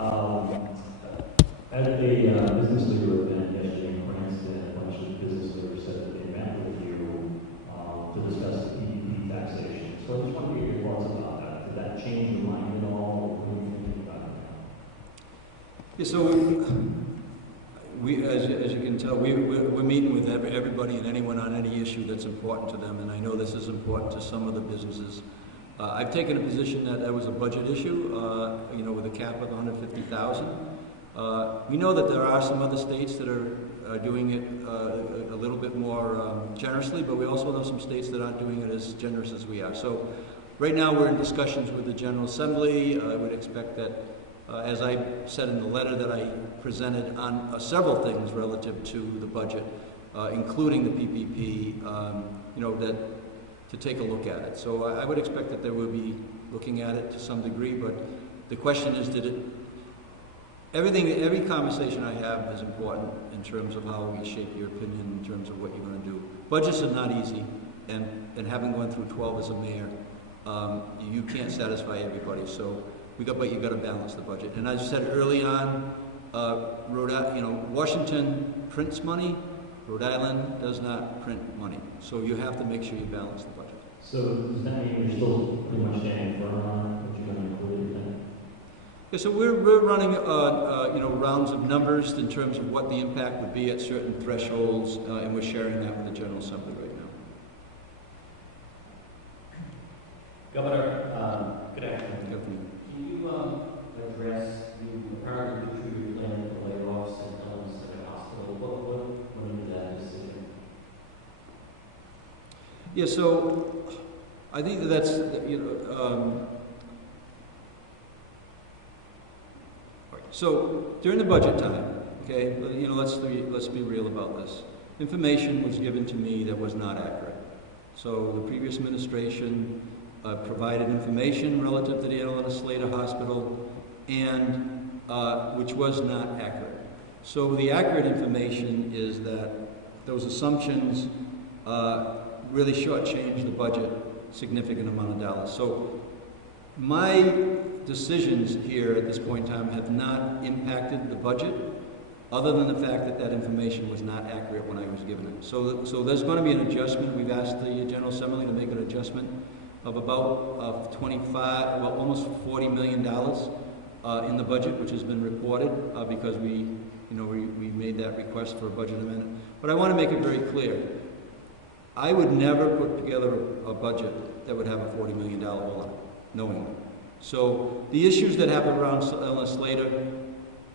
At a business leader event yesterday in Cranston, a bunch of business leaders said that they met with you to discuss the PPP taxation. So I just want to get your thoughts about that. Did that change your mind at all? What are you thinking about it now? Yeah, so we as you can tell, we're meeting with everybody and anyone on any issue that's important to them, and I know this is important to some of the businesses. I've taken a position that was a budget issue, you know, with a cap of 150,000. We know that there are some other states that are doing it a little bit more generously, but we also know some states that aren't doing it as generous as we are. So right now we're in discussions with the General Assembly. I would expect that, as I said in the letter that I presented on several things relative to the budget, including the PPP, you know, that to take a look at it. So I would expect that they will be looking at it to some degree, but the question is, every conversation I have is important in terms of how we shape your opinion in terms of what you're going to do. Budgets are not easy, and having gone through 12 as a mayor, you can't satisfy everybody. So but you got to balance the budget. And as I said early on, Washington prints money. Rhode Island does not print money, so you have to make sure you balance the budget. So does that mean you're still pretty much standing firm on what you're going to include in that? Yeah, so we're running rounds of numbers in terms of what the impact would be at certain thresholds, and we're sharing that with the General Assembly right now. Governor, good afternoon. Good afternoon. Can you address the apparently true plan for layoffs at Elms at the hospital? What is that decision? Yeah, so I think that's so during the budget time, okay, let's be real about this. Information was given to me that was not accurate. So the previous administration provided information relative to the Elena Slater Hospital, and which was not accurate. So the accurate information is that those assumptions really shortchanged the budget significant amount of dollars. So my decisions here at this point in time have not impacted the budget, other than the fact that that information was not accurate when I was given it. So there's going to be an adjustment. We've asked the General Assembly to make an adjustment of about almost $40 million in the budget, which has been reported because we made that request for a budget amendment. But I want to make it very clear. I would never put together a budget that would have a $40 million hole, knowingly. So the issues that happen around Elena Slater,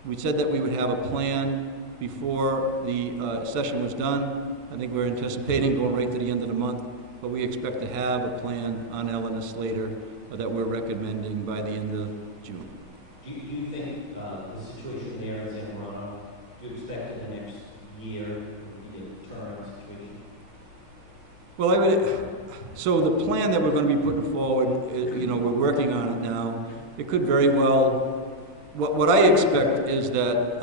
we said that we would have a plan before the session was done. I think we're anticipating going right to the end of the month, but we expect to have a plan on Elena Slater that we're recommending by the end of June. Do you think the situation there is in runoff? Do you expect in the next year to get a turnaround situation? Well, so the plan that we're going to be putting forward, we're working on it now. It could very well, what I expect is that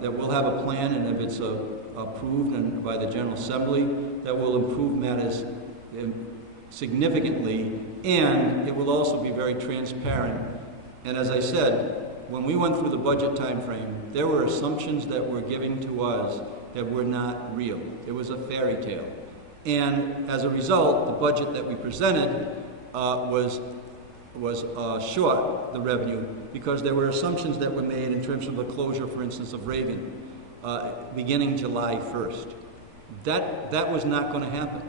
that we'll have a plan, and if it's approved and by the General Assembly, that will improve matters significantly, and it will also be very transparent. And as I said, when we went through the budget time frame, there were assumptions that were given to us that were not real. It was a fairy tale. And as a result, the budget that we presented was short the revenue because there were assumptions that were made in terms of the closure, for instance, of Reagan, beginning July 1st. That was not going to happen.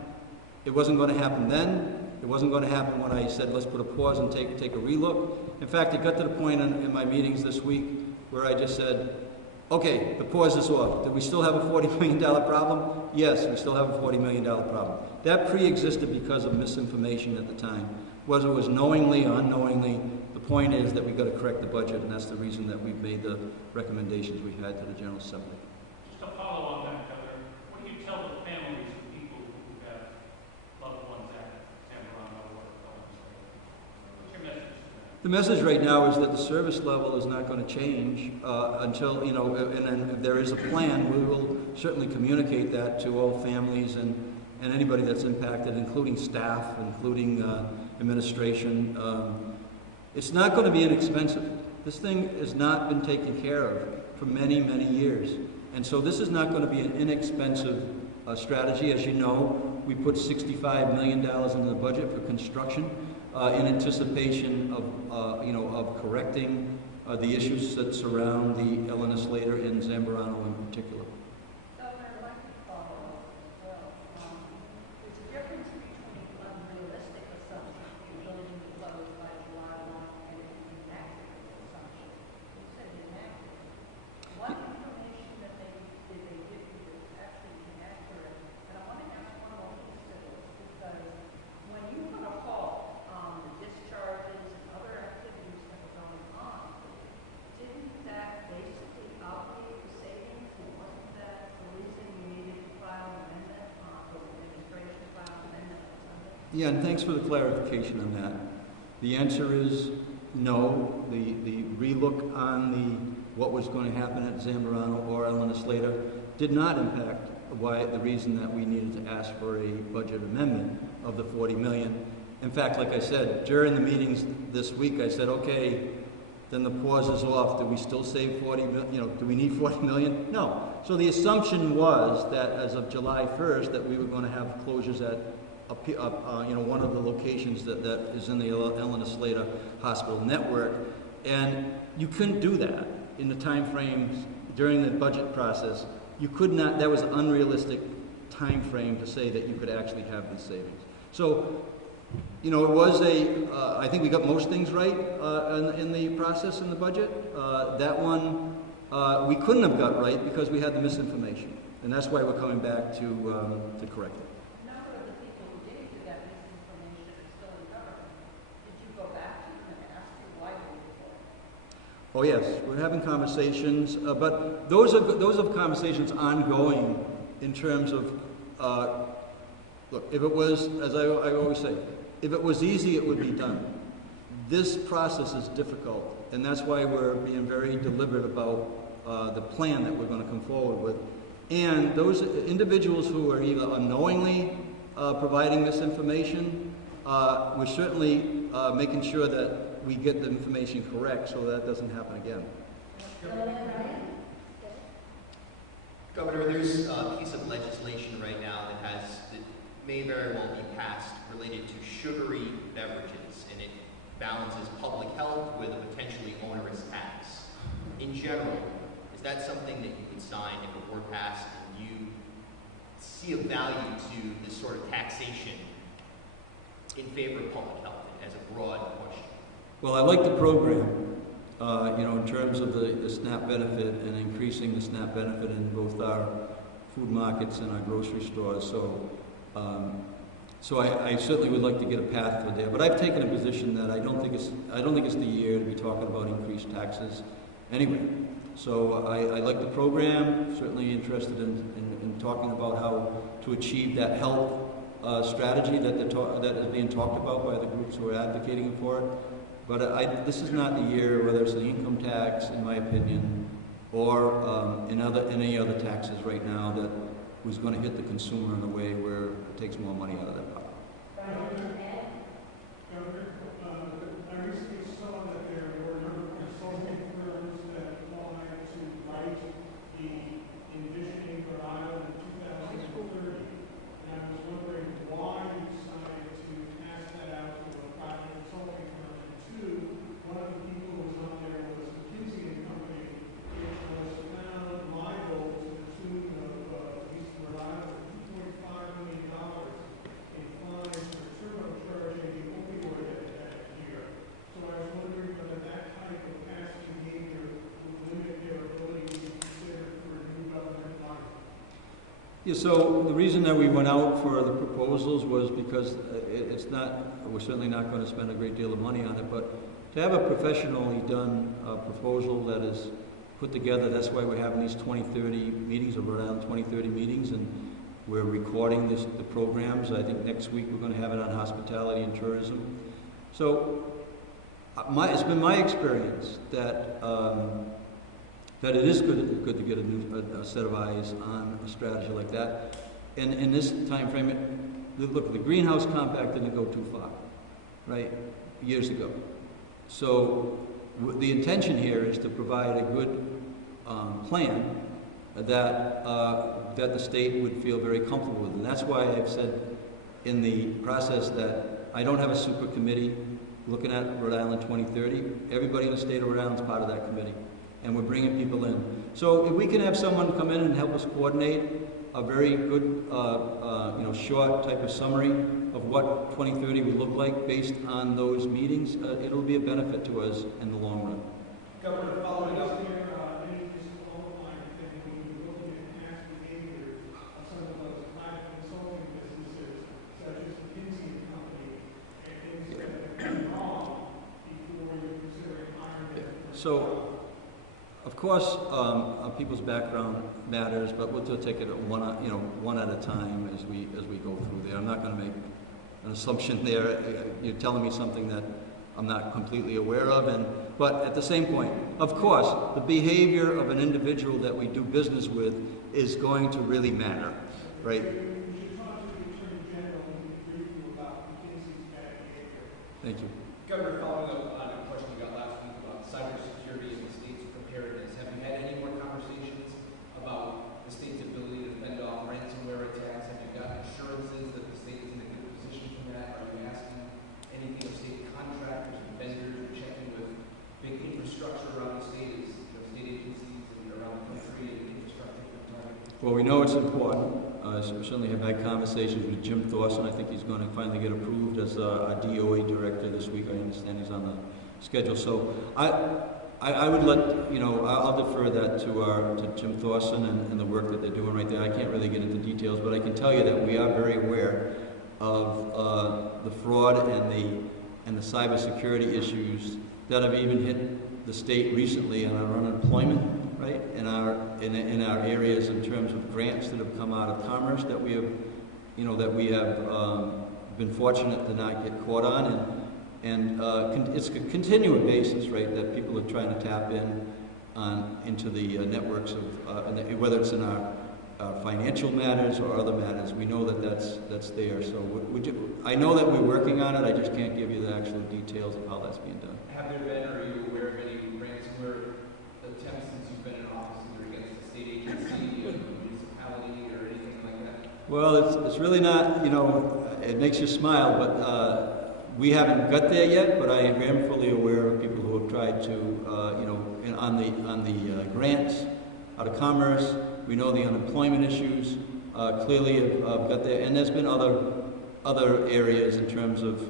It wasn't going to happen then. It wasn't going to happen when I said, let's put a pause and take a relook. In fact, it got to the point in my meetings this week where I just said, okay, the pause is off. Do we still have a $40 million problem? Yes, we still have a $40 million problem. That pre-existed because of misinformation at the time. Whether it was knowingly or unknowingly, the point is that we've got to correct the budget, and that's the reason that we've made the recommendations we've had to the General Assembly. Just to follow on that, Governor, what do you tell the families of people who have loved ones at San Bruno or what's your message to them? The message right now is that the service level is not going to change until, and then if there is a plan, we will certainly communicate that to all families and anybody that's impacted, including staff, including administration. It's not going to be inexpensive. This thing has not been taken care of for many, many years. And so this is not going to be an inexpensive strategy. As you know, we put $65 million into the budget for construction in anticipation of, of correcting the issues that surround the Elena Slater and Zambrano in particular. Yeah, and thanks for the clarification on that. The answer is no. The relook on what was going to happen at Zambrano or Elena Slater did not impact the reason that we needed to ask for a budget amendment of the $40 million. In fact, like I said, during the meetings this week, I said, okay, then the pause is off. Do we still save 40 million? Do we need 40 million? No. So the assumption was that as of July 1st, that we were going to have closures at one of the locations that is in the Elena Slater Hospital network, and you couldn't do that in the time frames during the budget process. You could not. That was an unrealistic time frame to say that you could actually have these savings. So, it was I think we got most things right in the process in the budget. That one we couldn't have got right because we had the misinformation, and that's why we're coming back to correct it. Oh yes, we're having conversations, but those are conversations ongoing in terms of, look, if it was, as I always say, if it was easy, it would be done. This process is difficult, and that's why we're being very deliberate about the plan that we're going to come forward with. And those individuals who are either unknowingly providing this information, we're certainly making sure that we get the information correct so that doesn't happen again. Governor, there's a piece of legislation right now that may very well be passed related to sugary beverages, and it balances public health with a potentially onerous tax. In general, is that something that you could sign if it were passed, and you see a value to this sort of taxation in favor of public health as a broad question? Well, I like the program, in terms of the SNAP benefit and increasing the SNAP benefit in both our food markets and our grocery stores. So I certainly would like to get a path for there. But I've taken a position that I don't think it's the year to be talking about increased taxes anyway. So I like the program. Certainly interested in talking about how to achieve that health strategy that is being talked about by the groups who are advocating for it. But this is not the year, whether it's the income tax, in my opinion, or any other taxes right now that was going to hit the consumer in a way where it takes more money out of their pocket. Governor, I recently saw that there were a number of consulting firms that applied to write the envisioning Rhode Island in 2030. And I was wondering why you decided to pass that out to a private consulting firm. One of the people who was on there was McKee and Company, which was found liable to the tune of, at least in Rhode Island, $2.5 million in fines for turbocharging the opioid epidemic here. So I was wondering whether that type of past behavior would limit their ability to be considered for a new government body. Yeah, so the reason that we went out for the proposals was because we're certainly not going to spend a great deal of money on it, but to have a professionally done proposal that is put together, that's why we're having these 2030 meetings, or around 2030 meetings, and we're recording the programs. I think next week we're going to have it on hospitality and tourism. So it's been my experience that that it is good to get a set of eyes on a strategy like that. And in this time frame, look, the greenhouse compact didn't go too far, right? Years ago. So the intention here is to provide a good plan that that the state would feel very comfortable with. And that's why I've said in the process that I don't have a super committee looking at Rhode Island 2030. Everybody in the state of Rhode Island is part of that committee, and we're bringing people in. So if we can have someone come in and help us coordinate a very good, short type of summary of what 2030 would look like based on those meetings, it'll be a benefit to us in the long run. Governor, following up. So, of course, people's background matters, but we'll take it one at a time as we go through there. I'm not going to make an assumption there. You're telling me something that I'm not completely aware of, but at the same point, of course, the behavior of an individual that we do business with is going to really matter, right? Thank you. Governor, following up on a question we got last week about cybersecurity and the state's preparedness, have you had any more conversations about the state's ability to fend off ransomware attacks? Have you got assurances that the state is in a good position for that? Are you asking anything of state contractors and vendors or checking with big infrastructure around the state, state agencies and around the country and infrastructure for targeting? Well, we know it's important. So we certainly have had conversations with Jim Thorson. I think he's going to finally get approved as our DOA director this week. I understand he's on the schedule. So I would let, I'll defer that to Jim Thorson and the work that they're doing right there. I can't really get into details, but I can tell you that we are very aware of the fraud and the cybersecurity issues that have even hit the state recently on our unemployment. Right, in our areas in terms of grants that have come out of commerce that we have, been fortunate to not get caught on, and it's a continuing basis, right, that people are trying to tap into the networks of whether it's in our financial matters or other matters. We know that that's there. So I know that we're working on it. I just can't give you the actual details of how that's being done. Have there been, or are you aware of any ransomware attempts since you've been in office, either against the state agency, or the municipality, or anything like that? Well, it's really not, it makes you smile, but we haven't got there yet, but I am fully aware of people who have tried to, on the grants out of commerce. We know the unemployment issues clearly have got there, and there's been other areas in terms of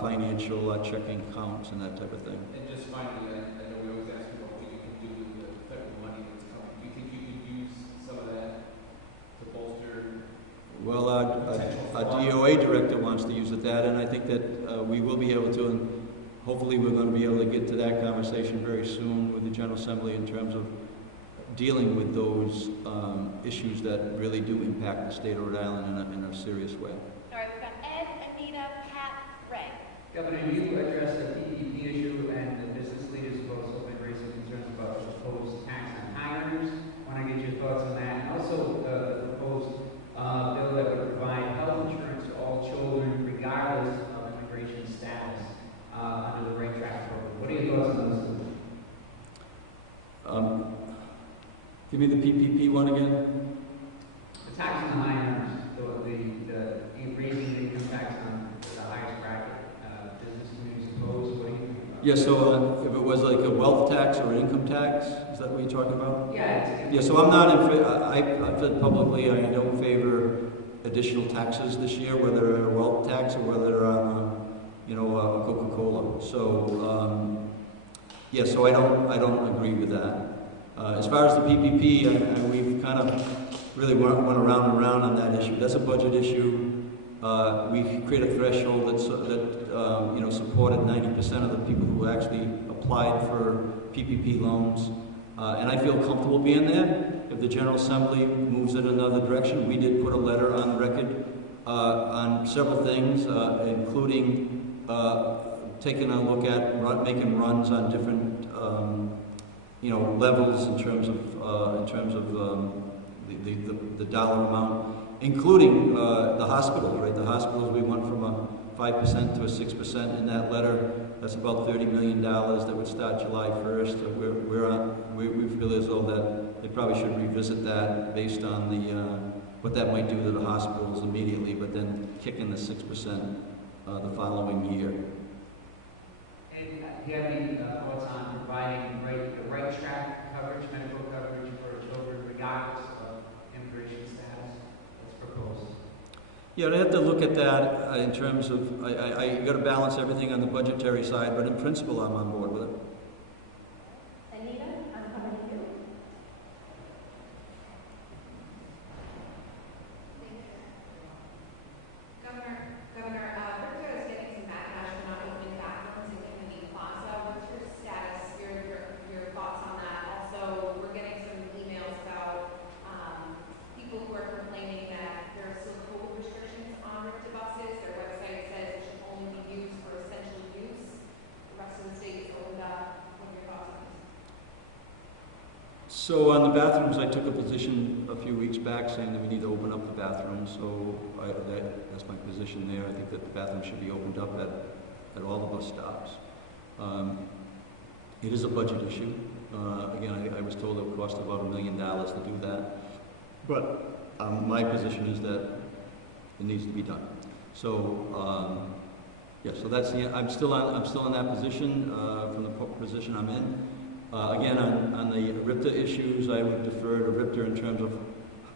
financial checking accounts and that type of thing. And just finally, I know we always ask you about what you can do with the federal money that's coming. Do you think you could use some of that to bolster? Well, our DOA director wants to use that, and I think that we will be able to, and hopefully we're going to be able to get to that conversation very soon with the General Assembly in terms of dealing with those issues that really do impact the state of Rhode Island in a serious way. All right, we've got Ed, Anita, Pat, Ray. Governor, you addressed the PPP issue, and the business leaders have also been raising concerns about the proposed tax on hires. I want to get your thoughts on that. And also the proposed bill that would provide health insurance to all children, regardless of immigration status, under the Right Track program. What are your thoughts on those two? Give me the PPP one again. The tax on the high earners, the raising the income tax on the highest bracket, business communities opposed. What do you think about Yeah, so if it was like a wealth tax or an income tax, is that what you're talking about? Yeah. Yeah, so I'm not in favor, I've said publicly I don't favor additional taxes this year, whether a wealth tax or whether on a Coca-Cola. So, yeah, so I don't agree with that. As far as the PPP, we've kind of really went around and around on that issue. That's a budget issue. We created a threshold that supported 90% of the people who actually applied for PPP loans. And I feel comfortable being there. If the General Assembly moves it another direction, we did put a letter on the record on several things, including taking a look at making runs on different levels in terms of the dollar amount, including the hospitals. Right, the hospitals we went from a 5% to a 6% in that letter. That's about $30 million that would start July 1st. We feel as though that they probably should revisit that based on what that might do to the hospitals immediately, but then kick in the 6% the following year. And do you have any thoughts on providing the right track coverage, medical coverage for children regardless of immigration status that's proposed? Yeah, I'd have to look at that in terms of, I got to balance everything on the budgetary side, but in principle, I'm on board with it. Anita, I'm coming to you. Governor, Rico is getting some backlash for not opening bathrooms in Kennedy Plaza. What's your status, your thoughts on that? Also, we're getting some emails about people who are complaining that there are still COVID restrictions on RIPTA buses. Their website says it should only be used for essential use. The rest of the state is opened up. What are your thoughts on this? So on the bathrooms, I took a position a few weeks back saying that we need to open up the bathrooms. So that's my position there. I think that the bathrooms should be opened up at all the bus stops. It is a budget issue. Again, I was told it would cost about $1 million to do that. But my position is that it needs to be done. So yeah, so that's I'm still in that position from the position I'm in. Again, on the RIPTA issues, I would defer to RIPTA in terms of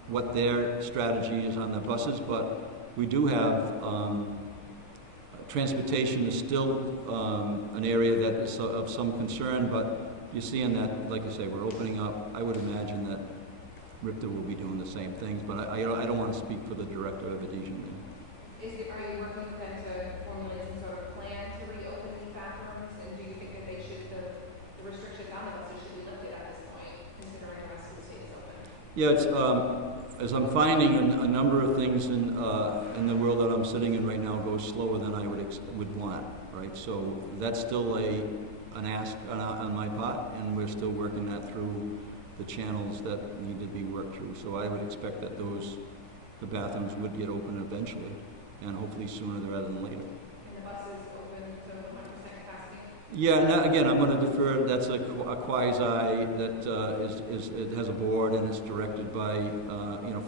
what their strategy is on the buses, but we do have transportation is still an area that is of some concern, but you see in that, like I say, we're opening up. I would imagine that RIPTA will be doing the same things, but I don't want to speak for the director of adhesion. Are you working with them to formulate some sort of plan to reopen these bathrooms? And do you think that they should, the restrictions on the buses should be lifted at this point, considering the rest of the state is open? Yeah, it's as I'm finding a number of things in the world that I'm sitting in right now go slower than I would want, right? So that's still an ask on my part, and we're still working that through the channels that need to be worked through. So I would expect that the bathrooms would get open eventually, and hopefully sooner rather than later. And the buses open to 100% capacity? Yeah, and again, I'm going to defer. That's a quasi that it has a board and it's directed by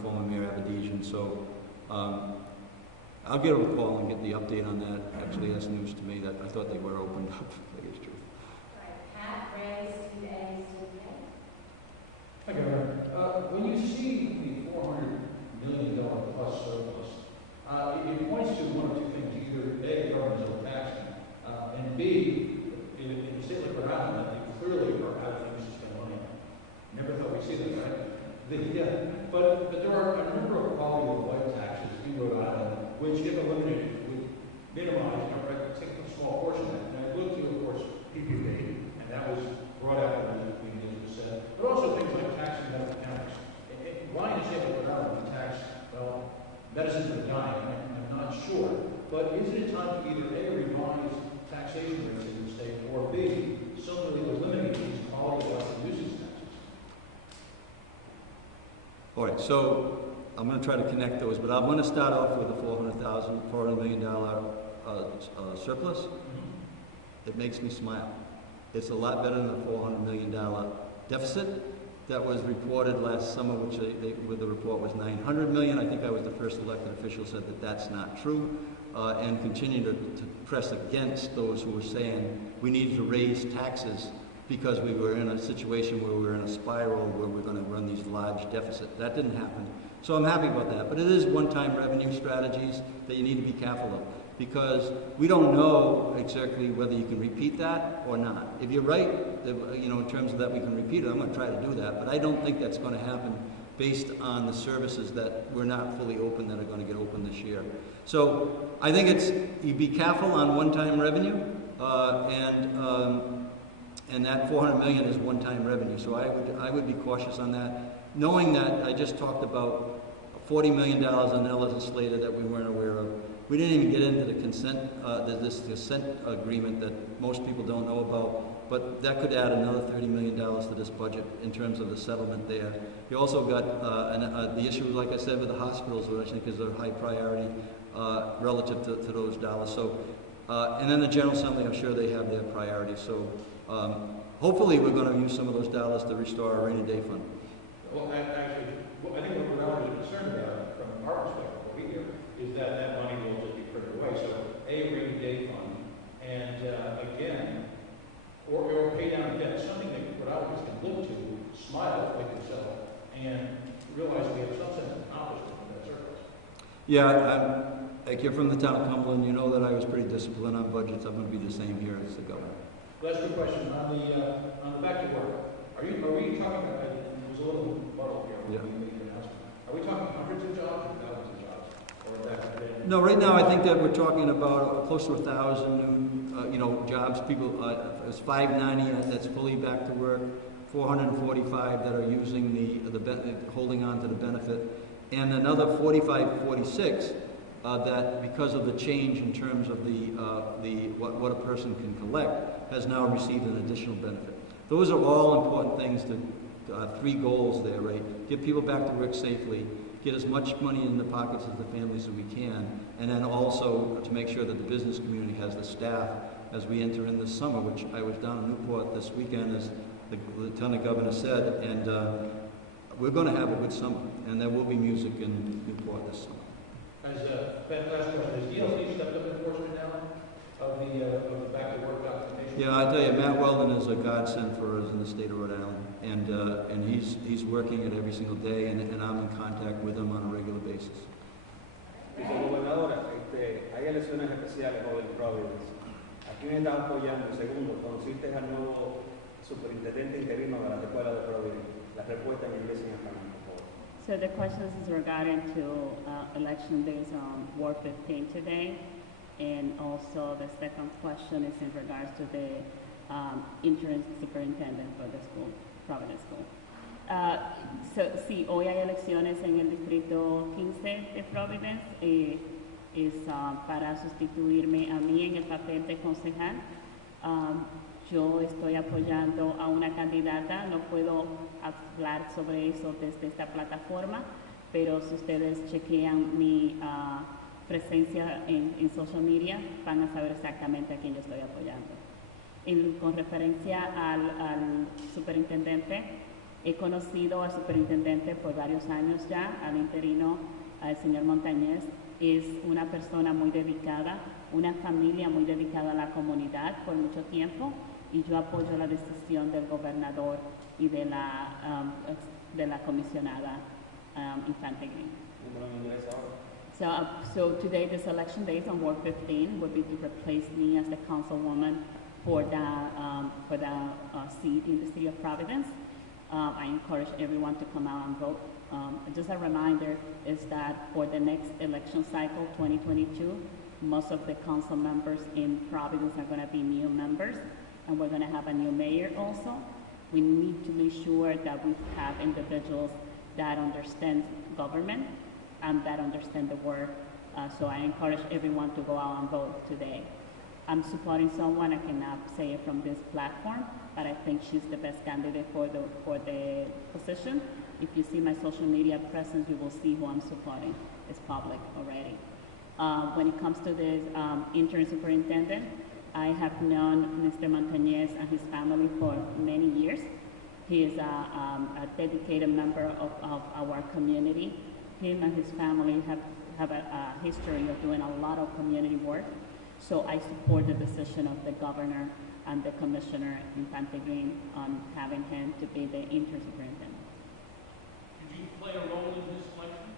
former Mayor Abedesian. So I'll get a call and get the update on that. Actually, that's news to me that I thought they were opened up. I think it's true. Pat, Ray, Steve A, Steve A. Hi, Governor. When you see the $400 million plus surplus, it points to one of two things: either A, the government's overtaxing, and B, in a state like Rhode Island, they clearly are out of things to spend money on. Never thought we'd see that, right? But there are a number of quality of life taxes in Rhode Island which, if eliminated, would minimize, take a small portion of that. And I looked to, of course, PPP, and that was brought out by the percent, but also things like taxing medical cannabis. Why in a state like Rhode Island we tax, well, medicine for the dying? I'm not sure. But is it time to either A, revise taxation rates in the state, or B, similarly eliminate these quality of life nuisance taxes? All right, so I'm going to try to connect those, but I'm going to start off with the $400 million surplus. It makes me smile. It's a lot better than the $400 million deficit that was reported last summer, which the report was $900 million. I think I was the first elected official who said that that's not true, and continue to press against those who were saying we needed to raise taxes because we were in a situation where we were in a spiral where we're going to run these large deficits. That didn't happen. So I'm happy about that. But it is one-time revenue strategies that you need to be careful of, because we don't know exactly whether you can repeat that or not. If you're right, in terms of that we can repeat it, I'm going to try to do that. But I don't think that's going to happen based on the services that were not fully open that are going to get open this year. So I think you be careful on one-time revenue, and that $400 million is one-time revenue. So I would be cautious on that, knowing that I just talked about $40 million on the legislature that we weren't aware of. We didn't even get into the consent, this consent agreement that most people don't know about, but that could add another $30 million to this budget in terms of the settlement there. You also got the issue, like I said, with the hospitals, which I think is a high priority relative to those dollars. So And then the General Assembly, I'm sure they have their priorities. So hopefully we're going to use some of those dollars to restore our rainy day fund. Well, actually, I think what we're always concerned about from our perspective, what we hear, is that that money will just be printed away. So, a rainy day fund, and again, or pay down debt, something that Rhode Islanders can look to, smile like themselves, and realize we have some sense of accomplishment in that surplus. Yeah, like you're from the town of Cumberland, you know that I was pretty disciplined on budgets. I'm going to be the same here as the governor. Last quick question on the back to work. Are we talking? It was a little muddled here. Yeah. When we made the announcement. Are we talking hundreds of jobs or thousands of jobs? Or that? No, right now I think that we're talking about close to 1,000 new, jobs. People, it's 590 that's fully back to work, 445 that are using holding on to the benefit, and another 46 that, because of the change in terms of what a person can collect, has now received an additional benefit. Those are all important things three goals there, right? Get people back to work safely, get as much money in the pockets of the families as we can, and then also to make sure that the business community has the staff as we enter in the summer, which I was down in Newport this weekend, as the Lieutenant Governor said, and we're going to have a good summer, and there will be music in Newport this summer. As last question, has DLT stepped up enforcement now of the back to work documentation? Yeah, I tell you, Matt Weldon is a godsend for us in the state of Rhode Island, and he's working it every single day, and I'm in contact with him on a regular basis. Vicegobernadora, hay elecciones especiales hoy en Providence. ¿A quién está apoyando? Segundo, conociste al nuevo superintendente interino de la escuela de Providence. La respuesta en inglés y en español, por favor. So the questions is regarding to election days on Ward 15 today. And also the second question is in regards to the interim superintendent for the school, Providence School. Sí, hoy hay elecciones en el distrito 15 de Providence. Es para sustituirme a mí en el papel de concejal. Yo estoy apoyando a una candidata, no puedo hablar sobre eso desde esta plataforma, pero si ustedes chequean mi presencia en social media, van a saber exactamente a quién yo estoy apoyando. Con referencia al superintendente, he conocido al superintendente por varios años ya, al interino, al señor Montañez. Es una persona muy dedicada, una familia muy dedicada a la comunidad por mucho tiempo, y yo apoyo la decisión del gobernador y de la comisionada Infante Green. So today, this election days on Ward 15 would be to replace me as the councilwoman for the seat in the city of Providence. I encourage everyone to come out and vote. Just a reminder is that for the next election cycle, 2022, most of the council members in Providence are going to be new members, and we're going to have a new mayor also. We need to be sure that we have individuals that understand government and that understand the work. So I encourage everyone to go out and vote today. I'm supporting someone, I cannot say it from this platform, but I think she's the best candidate for the position. If you see my social media presence, you will see who I'm supporting. It's public already. When it comes to the interim superintendent, I have known Mr. Montañez and his family for many years. He is a dedicated member of our community. Him and his family have a history of doing a lot of community work. So I support the decision of the governor and the commissioner Infante Green on having him to be the interim superintendent. Did you play a role in this election?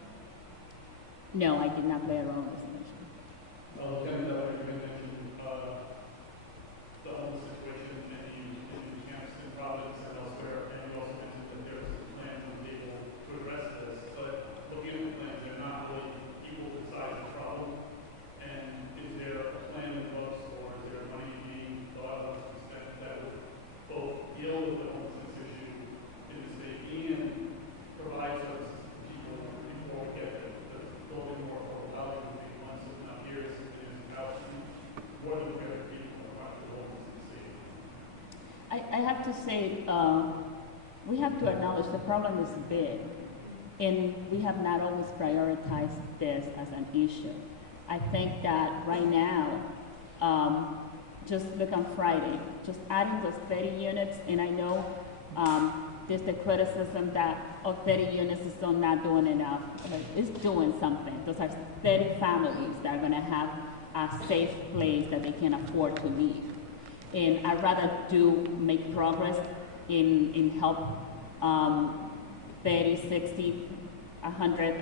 No, I did not play a role in this election. Kevin, you mentioned the homeless situation in camps in Providence and elsewhere, and you also mentioned that there's plans on the table to address this. But looking at the plans, they're not really equal to the size of the problem. And is there a plan in the books, or is there money being thought of that would both deal with the homelessness issue in the state and provide services to people before we get the building more affordable housing? Once it's not here, it's out. More than 300 people are the homeless in the state. I have to say, we have to acknowledge the problem is big, and we have not always prioritized this as an issue. I think that right now, just look on Friday, just adding those 30 units, and I know there's the criticism that 30 units is still not doing enough, but it's doing something. Those are 30 families that are gonna have a safe place that they can afford to live. And I'd rather make progress in help 30, 60, 100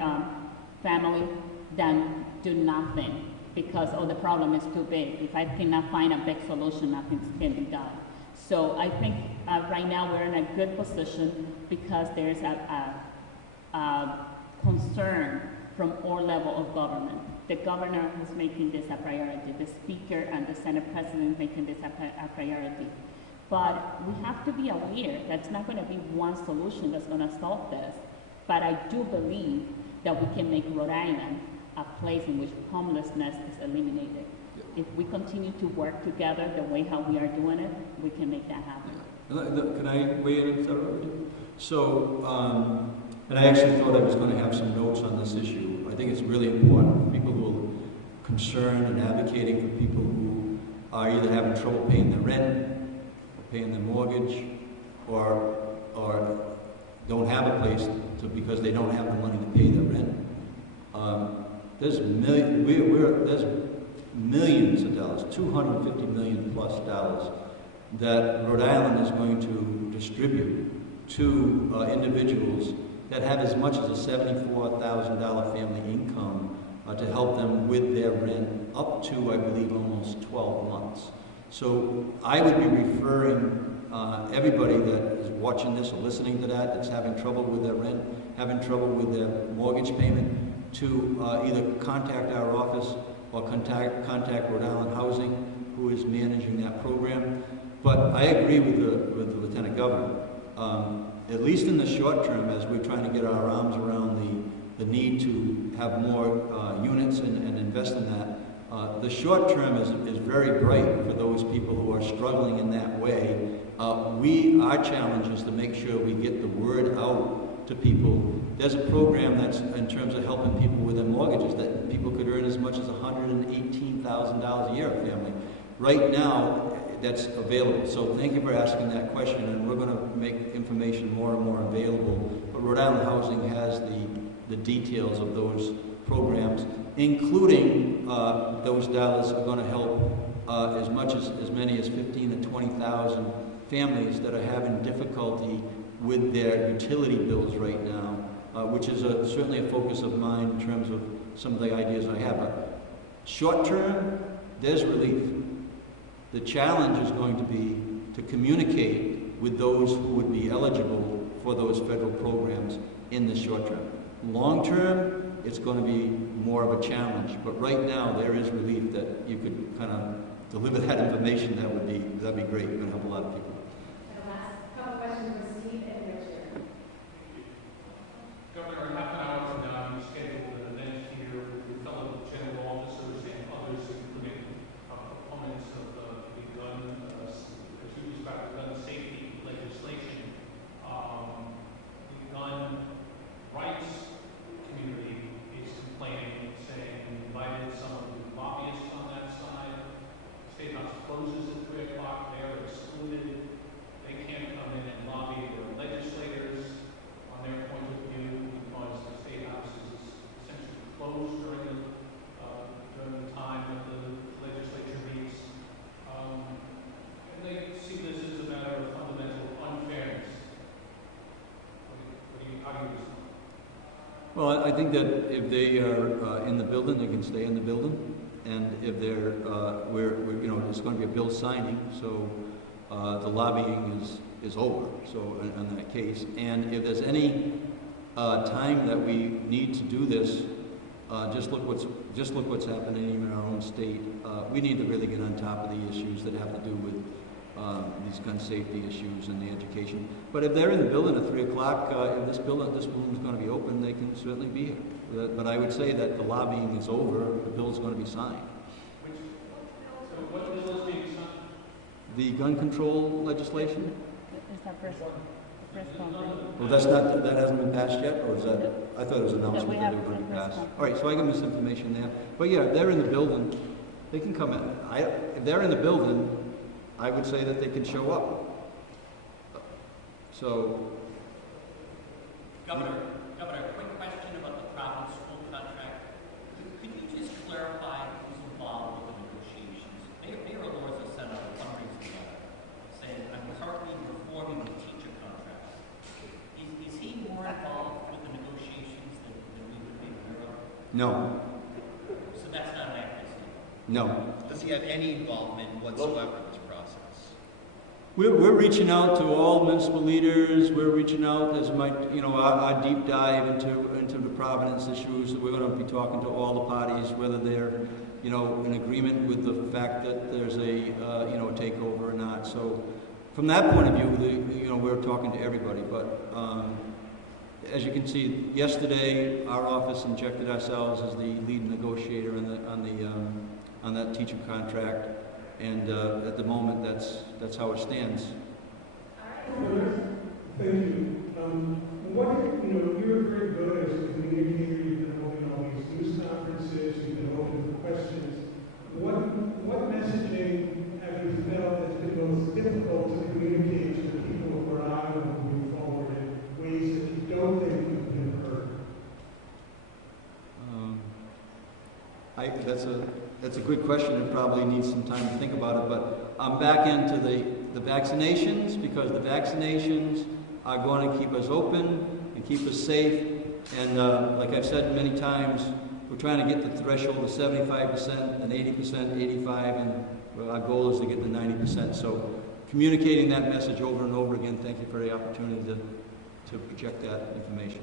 family than do nothing because, the problem is too big. If I cannot find a big solution, nothing can be done. So I think right now we're in a good position because there's a concern from all level of government. The governor is making this a priority. The speaker and the Senate president making this a priority. But we have to be aware that's not going to be one solution that's going to solve this. But I do believe that we can make Rhode Island a place in which homelessness is eliminated. If we continue to work together the way how we are doing it, we can make that happen. Can I weigh in? Is that right? So, and I actually thought I was going to have some notes on this issue. I think it's really important for people who are concerned and advocating for people who are either having trouble paying their rent, paying their mortgage, or don't have a place to because they don't have the money to pay their rent. There's millions of dollars, $250 million plus dollars, that Rhode Island is going to distribute to individuals that have as much as a $74,000 family income to help them with their rent up to, I believe, almost 12 months. So I would be referring everybody that is watching this or listening to that's having trouble with their rent, having trouble with their mortgage payment, to either contact our office or contact Rhode Island Housing, who is managing that program. But I agree with the Lieutenant Governor. At least in the short term, as we're trying to get our arms around the need to have more units and invest in that, the short term is very bright for those people who are struggling in that way. Our challenge is to make sure we get the word out to people. There's a program that's in terms of helping people with their mortgages that people could earn as much as $118,000 a year, a family. Right now, that's available. So thank you for asking that question, and we're going to make information more and more available. But Rhode Island Housing has the details of those programs, including those dollars are going to help as many as 15,000 to 20,000 families that are having difficulty with their utility bills right now, which is certainly a focus of mine in terms of some of the ideas I have. But short term, there's relief. The challenge is going to be to communicate with those who would be eligible for those federal programs in the short term. Long term, it's going to be more of a challenge. But right now, there is relief that you could kind of deliver that information. That'd be great. It's going to help a lot of people. The last couple questions for Steve and Richard. Governor, in half an hour from now, you scheduled an event here with fellow general officers and others, including proponents of the gun safety legislation. The gun rights community is complaining, saying we invited some of the lobbyists on that side. State House closes at 3 o'clock. They are excluded. They can't come in and lobby their legislators on their point of view because the State House is essentially closed during the time that the legislature meets. And they see this as a matter of fundamental unfairness. How do you respond? Well, I think that if they are in the building, they can stay in the building. And if they're, it's going to be a bill signing, so the lobbying is over. So in that case, and if there's any time that we need to do this, just look what's happening even in our own state. We need to really get on top of the issues that have to do with these gun safety issues and the education. But if they're in the building at 3 o'clock, if this room is going to be open, they can certainly be here. But I would say that the lobbying is over. The bill is going to be signed. What bill is being signed? The gun control legislation. It's our first conference. Well, that hasn't been passed yet, or is that? I thought it was an announcement that it was going to be passed. All right, so I got misinformation there. But yeah, they're in the building. They can come in. If they're in the building, I would say that they can show up. So, Governor, quick question about the private school contract. Could you just clarify who's involved with the negotiations? Mayor Lorza sent out a fundraising letter saying, I'm currently reforming the teacher contract. Is he more involved with the negotiations than we would be aware of? no, So that's not an accurate statement? no. Does he have any involvement whatsoever in this process? We're reaching out to all municipal leaders. We're reaching out as our deep dive into the Providence issues. We're going to be talking to all the parties, whether they're, in agreement with the fact that there's a takeover or not. So, from that point of view, we're talking to everybody. But as you can see, yesterday our office injected ourselves as the lead negotiator on that teacher contract. And at the moment, that's how it stands. Thank you. You're very good as a communicator. You've been holding all these news conferences. You've been open for questions. What messaging have you felt has been most difficult to communicate to the people of Rhode Island moving forward in ways that you don't think you've been heard? That's a good question. It probably needs some time to think about it, but I'm back into the vaccinations, because the vaccinations are going to keep us open and keep us safe. And like I've said many times, we're trying to get the threshold of 75% and 80%, 85%, and our goal is to get to 90%. So communicating that message over and over again, thank you for the opportunity to project that information.